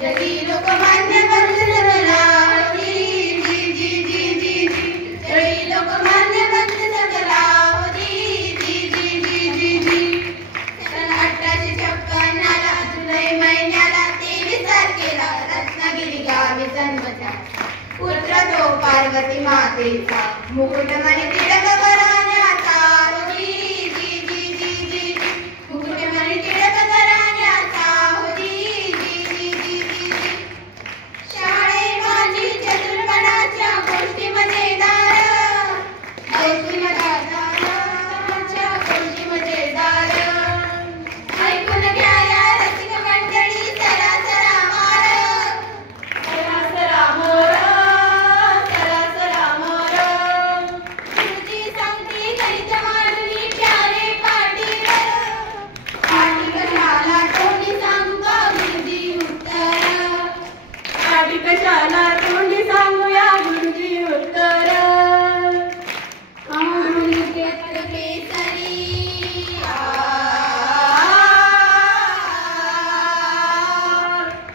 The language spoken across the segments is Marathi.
जगी लोकमान्य बंधुसकला जी जी जी जी जी जी जगी लोकमान्य बंधुसकला जी जी जी जी जी जी 1856 जुलै महिन्याला 23 तारखेला रत्नागिरी गावी जन्मला पुत्र तो पार्वती मातेचा मुकुटमणी टिळक घराण्याचा जी जी जी जी जी मुकुटमणी टिळक घराण्याचा जी जी जी जी जी शाळे माझी चतुरपणाच्या गोष्टी मजेदार ऐकून दादाच्या गोष्टी मजेदार ऐकून घ्या या रसिक मंडळी सरा सरा मार सरा सरा मोर सरा सरा मोर गुरुजी सांगते गणित मांडणी प्यारे पाटीवर पाटी कशाला तोंडी सांगू का गुरुजी उत्तर पाटी कशाला तोंडी सांगूया गुरुजी उत्तर आम्ही पत्र केसरी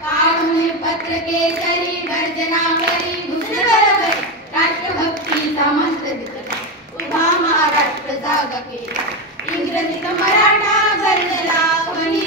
काढून पत्र केसरी गर्जना करी घुसबरोबर राष्ट्रभक्तीचा मंत्र दिसला उभा महाराष्ट्र जागा केला इंग्रजीत मराठा गरजला वणी